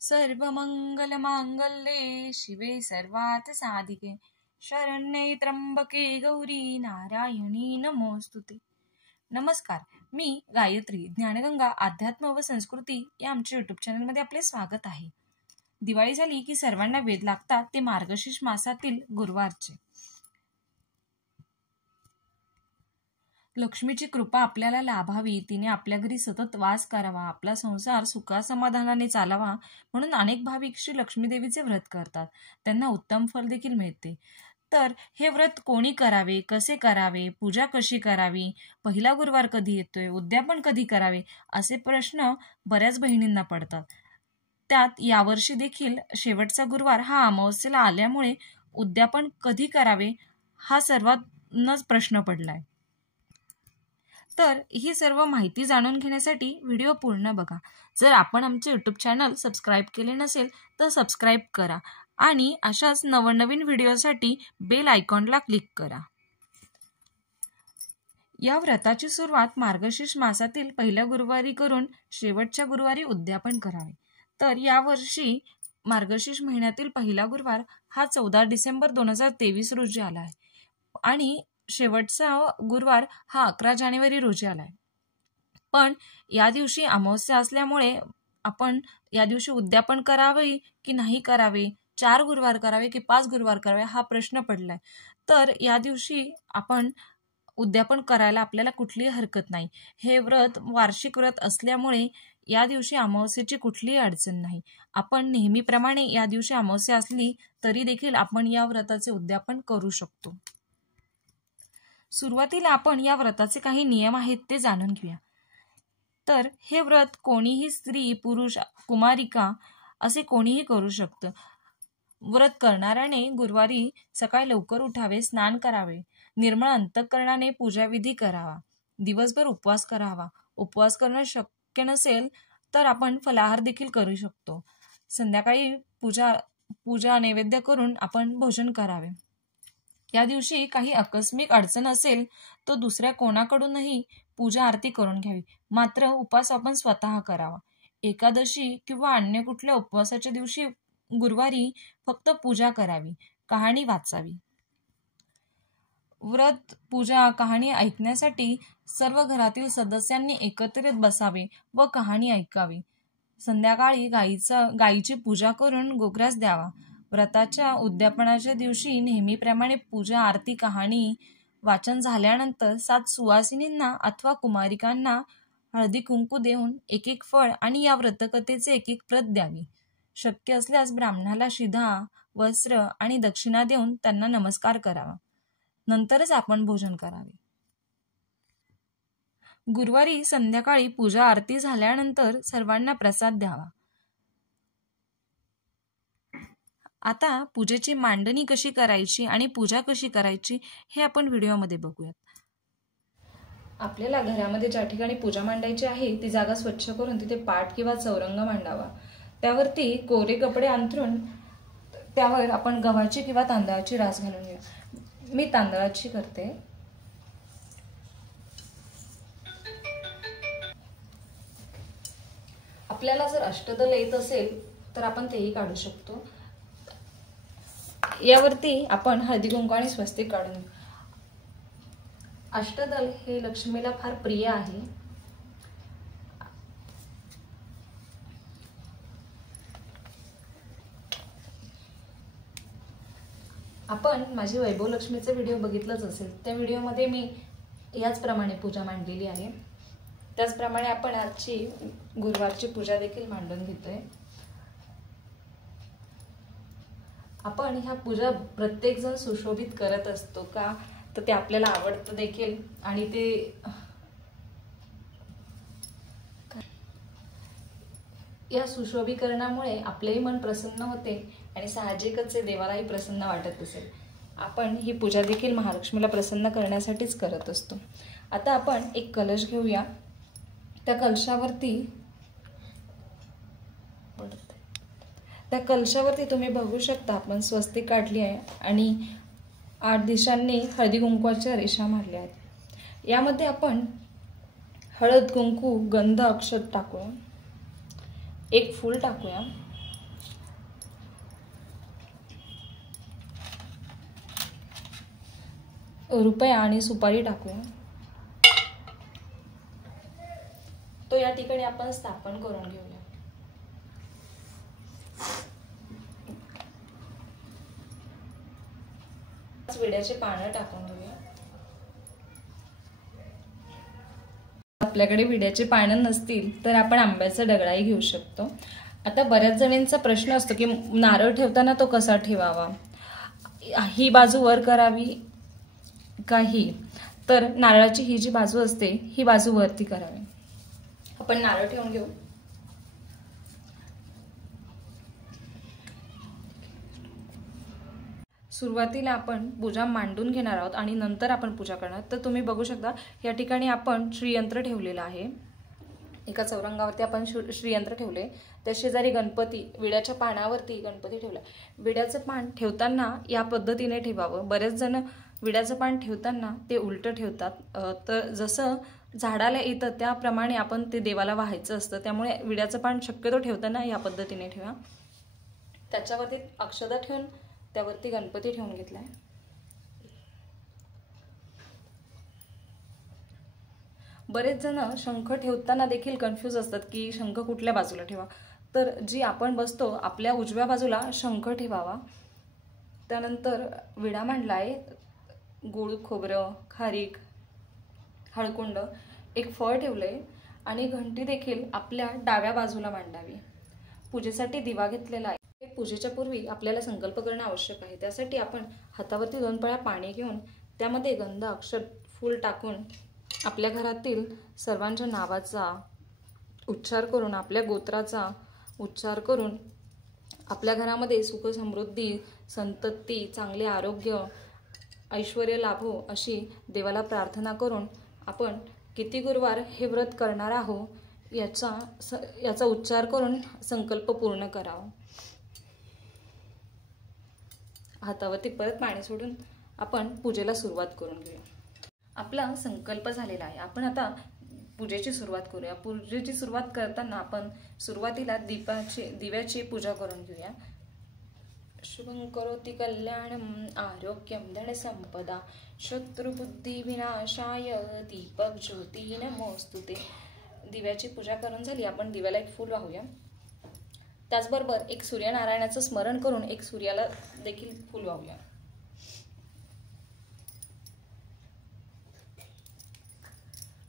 सर्वमंगलमांगल्ये शिवे सर्वार्थ साधिके शरण्ये त्र्यंबके गौरी नारायणी नमोस्तुते। नमस्कार, मी गायत्री ज्ञानगंगा अध्यात्म व संस्कृती या आमच्या युट्यूब चॅनलमध्ये आपले स्वागत आहे। दिवाळी झाली की सर्वांना वेध लागतात ते मार्गशीर्ष मासातील गुरुवारचे। लक्ष्मीची कृपा आपल्याला लाभावी, तिने आपल्या घरी सतत वास करावा, आपला संसार सुखासमाधानाने चालावा म्हणून अनेक भाविक श्री लक्ष्मी देवीचे व्रत करतात। त्यांना उत्तम फल देखील मिळते। तर हे व्रत कोणी करावे, कसे करावे, पूजा कशी करावी, पहिला गुरुवार कधी येतोय, उद्यापन कधी करावे असे प्रश्न बऱ्याच बहिणींना पडतात। त्यात यावर्षी देखील शेवटचा गुरुवार हा अमावस्येला आल्यामुळे उद्यापन कधी करावे हा सर्वांनाच प्रश्न पडलाय। तर ही सर्व माहिती जाणून घेण्यासाठी व्हिडिओ पूर्ण बघा। जर आपण आमचे यूट्यूब चॅनल सबस्क्राईब केले नसेल तर सबस्क्राईब करा आणि अशाच नवनवीन व्हिडिओसाठी बेल आयकॉनला क्लिक करा। या व्रताची सुरुवात मार्गशीर्ष मासातील पहिल्या गुरुवारी करून शेवटच्या गुरुवारी उद्यापन करावे। तर यावर्षी मार्गशीर्ष महिन्यातील पहिला गुरुवार हा 14 डिसेंबर 2023 रोजी आला आहे आणि शेवटचा गुरुवार हा 11 जानेवारी रोजी आलाय। पण या दिवशी अमावस्या असल्यामुळे आपण या दिवशी उद्यापन करावे की नाही करावे, 4 गुरुवार करावे की 5 गुरुवार करावे हा प्रश्न पडलाय। तर या दिवशी आपण उद्यापन करायला आपल्याला कुठलीही हरकत नाही। हे व्रत वार्षिक व्रत असल्यामुळे या दिवशी अमावस्येची कुठलीही अडचण नाही। आपण नेहमीप्रमाणे या दिवशी अमावस्या असली तरी देखील आपण या व्रताचे उद्यापन करू शकतो। सुरुवातीला आपण या व्रताचे काही नियम आहेत ते जाणून घेऊया। तर हे व्रत कोणीही स्त्री, पुरुष, कुमारिका असे कोणीही करू शकतं। व्रत करणाऱ्याने गुरुवारी सकाळी लवकर उठावे, स्नान करावे, निर्मळ अंतःकरणाने पूजाविधी करावा, दिवसभर उपवास करावा। उपवास करणं शक्य नसेल तर आपण फलाहार देखील करू शकतो। संध्याकाळी पूजा नैवेद्य करून आपण भोजन करावे। या दिवशी काही आकस्मिक अडचण असेल तर दुसऱ्या कोणाकडूनही पूजा आरती करून घ्यावी, मात्र उपवास आपण स्वतः करावा। एकादशी किंवा अन्य कुठल्या उपवासाच्या दिवशी गुरुवारी फक्त पूजा करावी, कहाणी वाचावी। व्रत, पूजा, कहाणी ऐकण्यासाठी सर्व घरातील सदस्यांनी एकत्रित बसावे व कहाणी ऐकावी। संध्याकाळी गायीची पूजा करून गोग्रास द्यावा। व्रताच्या उद्यापनाच्या दिवशी नेहमीप्रमाणे पूजा, आरती, कहाणी वाचन झाल्यानंतर 7 सुवासिनींना अथवा कुमारिकांना हळदी कुंकू देऊन एक फळ आणि या व्रतकथेचे एक प्रत द्यावी। शक्य असल्यास ब्राह्मणाला शिधा, वस्त्र आणि दक्षिणा देऊन त्यांना नमस्कार करावा। नंतरच आपण भोजन करावे। गुरुवारी संध्याकाळी पूजा आरती झाल्यानंतर सर्वांना प्रसाद द्यावा। आता पूजेची मांडणी कशी करायची आणि पूजा कशी करायची हे आपण व्हिडिओमध्ये बघूयात। आपल्याला घरामध्ये ज्या ठिकाणी पूजा मांडायची आहे ती जागा स्वच्छ करून तिथे पाट किंवा चौरंग मांडावा। त्यावरती कोरे कपडे अंथरून त्यावर आपण गव्हाची किंवा तांदळाची रास घालून घेऊ। मी तांदळाची करते। आपल्याला जर अष्टदल येत असेल तर आपण तेही काढू शकतो। यावरती आपण हळदी कुंकू आणि स्वस्तिक काढून घेऊ। अष्टदल हे लक्ष्मीला फार प्रिय आहे। आपण माझी वैभव लक्ष्मीचे व्हिडिओ बघितलंच असेल, त्या व्हिडिओमध्ये मी याचप्रमाणे पूजा मांडलेली आहे। त्याचप्रमाणे आपण आजची गुरुवारची पूजा देखील मांडून घेतोय। आपण ह्या पूजा प्रत्येक जण सुशोभित करत असतो का तर ते आपल्याला आवडतं देखील आणि ते या सुशोभीकरणामुळे आपलेही मन प्रसन्न होते आणि साहजिकच देवालाही प्रसन्न वाटत असेल। आपण ही पूजा देखील महालक्ष्मीला प्रसन्न करण्यासाठीच करत असतो। आता आपण एक कलश घेऊया। त्या कलशावरती तुम्ही बघू शकता आपण स्वस्तिक काढली आहे आणि 8 दिशांनी हळदी कुंकवाच्या रेषा मारल्या आहेत। यामध्ये आपण हळद, कुंकू, गंध, अक्षत टाकूया। एक फूल टाकूया। रुपया आणि सुपारी टाकूया. तो या ठिकाणी आपण स्थापन करून घेऊया. विड्याचे पानं टाकून घेऊया. आपल्याकडे विड्याचे पानं नसतील तर आपण आंब्याचा दगडाही घेऊ शकतो. आता बऱ्याच जणांचा प्रश्न असतो की नारळ ठेवताना तो कसा ठेवावा, ही बाजू वर करावी का ही. तर नारळाची ही जी बाजू असते ही बाजू वरती करावी. आपण नारळ ठेवून घेऊ. सुरुवातीला आपण पूजा मांडून घेणार आहोत आणि नंतर आपण पूजा करणार. तर तुम्ही बघू शकता या ठिकाणी आपण श्रीयंत्र ठेवलेलं आहे. एका चौरंगावरती आपण श्रीयंत्र ठेवले. त्या शेजारी गणपती, विड्याच्या पानावरती गणपती ठेवला. विड्याचं पान ठेवताना या पद्धतीने ठेवावं. बरेच जण विड्याचं पान ठेवताना ते उलटं ठेवतात. तर जसं झाडाला येतं त्याप्रमाणे आपण ते देवाला वाहायचं असतं. त्यामुळे विड्याचं पान शक्यतो ठेवताना या पद्धतीने ठेवा. त्याच्यावरती अक्षता ठेवून त्यावरती गणपती ठेवून घेतलाय. बरेच जण शंख ठेवताना देखील कन्फ्यूज असतात की शंख कुठल्या बाजूला ठेवा. तर जी आपण बसतो आपल्या उजव्या बाजूला शंख ठेवावा. त्यानंतर विडा मांडलाय, गुळ, खोबरं, खारीक, हळकुंड, एक फळ ठेवलंय आणि घंटी देखील आपल्या डाव्या बाजूला मांडावी. पूजेसाठी दिवा घेतलेला आहे. पूजेच्या पूर्वी आपल्याला संकल्प करणं आवश्यक आहे. त्यासाठी आपण हातावरती 2 पळ्या पाणी घेऊन त्यामध्ये गंध, अक्षत, फूल टाकून आपल्या घरातील सर्वांच्या नावाचा उच्चार करून, आपल्या गोत्राचा उच्चार करून आपल्या घरामध्ये सुख, समृद्धी, संतती, चांगले आरोग्य, ऐश्वर्य लाभो अशी देवाला प्रार्थना करून आपण किती गुरुवार हे व्रत करणार आहोत याचा उच्चार करून संकल्प पूर्ण करावा. हातावरती परत पाणी सोडून आपण पूजेला सुरुवात करून घेऊया. आपला संकल्प झालेला आहे. आपण आता पूजेची सुरुवात करूया. पूजेची सुरुवात करताना आपण सुरुवातीला दिव्याची पूजा करून घेऊया. शुभं करोति कल्याणं आरोग्यं धनसंपदा शत्रुबुद्धी विनाशाय दीपक ज्योती नमोस्तुते. दिव्याची पूजा करून झाली. आपण दिव्याला एक फूल वाहूया. त्याचबरोबर एक सूर्यनारायणाचं स्मरण करून एक सूर्याला देखील फूल वाहूया.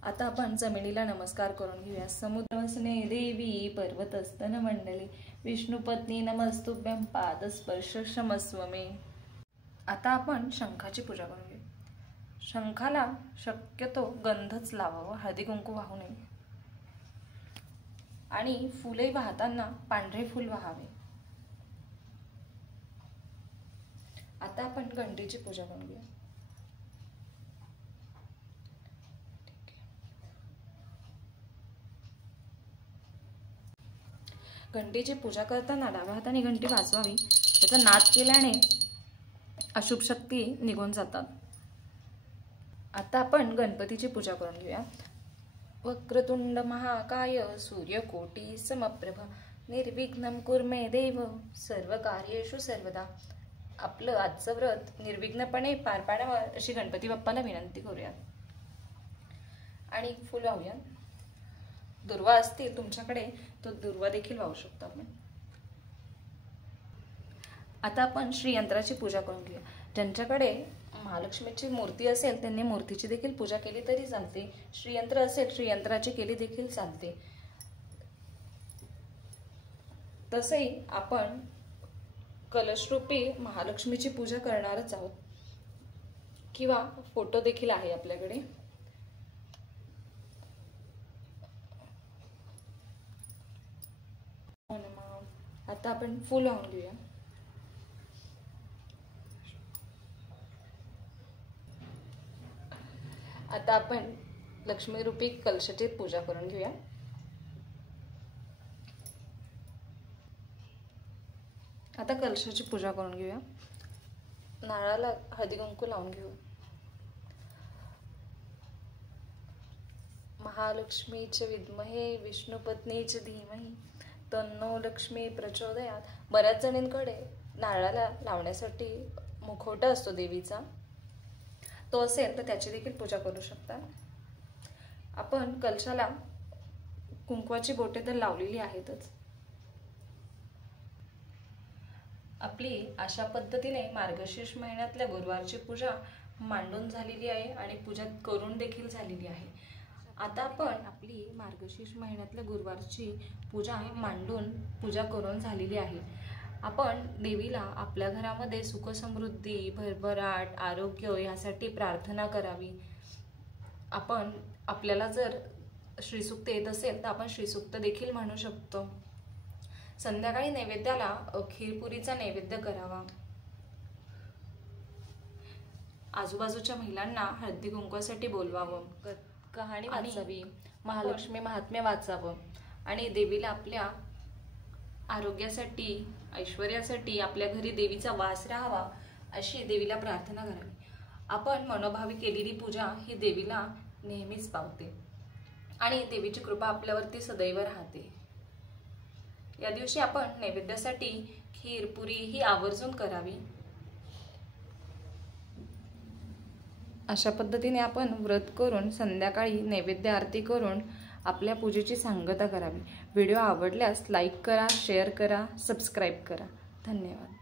आता आपण जमिनीला नमस्कार करून घेऊया. समुद्रवसने देवी पर्वतस्तन मंडली विष्णुपत्नी नमस्तुभ्यं पादस्पर्श क्षमस्व मे. आता आपण शंखाची पूजा करून घेऊ. शंखाला शक्यतो गंधच लावावा, हळदी कुंकू वाहू नये. आणि फुले वाहताना पांढरे फूल वाहावे. आता आपण घंटीची पूजा करून घेऊ. घंटीची पूजा करताना डाव्या हाताने घंटी वाजवावी. त्याचा नाद केल्याने अशुभ शक्ती निघून जातात. आता आपण गणपतीची पूजा करून घेऊया. वक्रतुंड महाकाय सूर्यकोटी समप्रभ निर्विघ्नं कुरु मे देव सर्व कार्येषु सर्वदा. आपलं आजचं व्रत निर्विघ्नपणे पार पाडावं अशी गणपती बाप्पाला विनंती करूया. आणि फुल वाहूया. दुर्वा असतील तुमच्याकडे तो दुर्वा देखील वाहू शकतो आपण. आता आपण श्रीयंत्राची पूजा करून घेऊया. ज्यांच्याकडे महालक्ष्मीची मूर्ती असेल त्यांनी मूर्तीची देखील पूजा केली तरी चालते. श्रीयंत्र असेल श्रीयंत्राची केली देखील चालते. तसेही आपण कलशरूपी महालक्ष्मीची पूजा करणारच आहोत किंवा फोटो देखील आहे आपल्याकडे. आता आपण फूल वाहून घेऊया. आता आपण लक्ष्मी रूपी कलशाची पूजा करून घेऊया. आता कलशाची पूजा करून घेऊया. नारळाला हळदी कुंकू लावून घेऊ. महालक्ष्मीचे विद्महे विष्णुपत्नीचे धीमहि तन्नो लक्ष्मी प्रचोदयात. बऱ्याच जणींकडे नारळाला लावण्यासाठी मुखवटा असतो देवीचा. तो असेल तर त्याची देखील पूजा करू शकता। आपण कलशाला कुंकवाची बोटे तर लावलेली आहेतच। आपली अशा पद्धतीने मार्गशीर्ष महिन्यातल्या गुरुवारची पूजा मांडून झालेली आहे आणि पूजा करून देखील झालेली आहे। आता आपण आपली मार्गशीर्ष महिन्यातल्या गुरुवारची पूजा मांडून पूजा करून झालेली आहे। आपण देवीला आपल्या घरामध्ये सुख समृद्धी, भरभराट, आरोग्य यासाठी प्रार्थना करावी। आपण आपल्याला जर श्रीसूक्त येत असेल तर आपण श्रीसूक्त देखील म्हणू शकतो। संध्याकाळी नैवेद्याला खीरपुरीचा नैवेद्य करावा। आजूबाजूच्या महिलांना हळदी कुंकवासाठी बोलवावं, कहाणी वाचावी, महालक्ष्मी महात्म्य वाचावं आणि देवीला आपल्या आरोग्यासाठी, ऐश्वर्यासाठी, आपल्या घरी देवीचा वास राहावा अशी देवीला प्रार्थना करावी। आपण मनोभावी केलेली पूजा ही देवीला नेहमीच पावते आणि देवीची कृपा आपल्यावरती सदैव राहते। या दिवशी आपण नैवेद्यासाठी खीर पुरी ही आवर्जून करावी। अशा पद्धतीने आपण व्रत करून संध्याकाळी नैवेद्य आरती करून आपल्या पूजेची सांगता करावी। व्हिडिओ आवडल्यास लाईक करा, शेअर करा, सबस्क्राईब करा। धन्यवाद।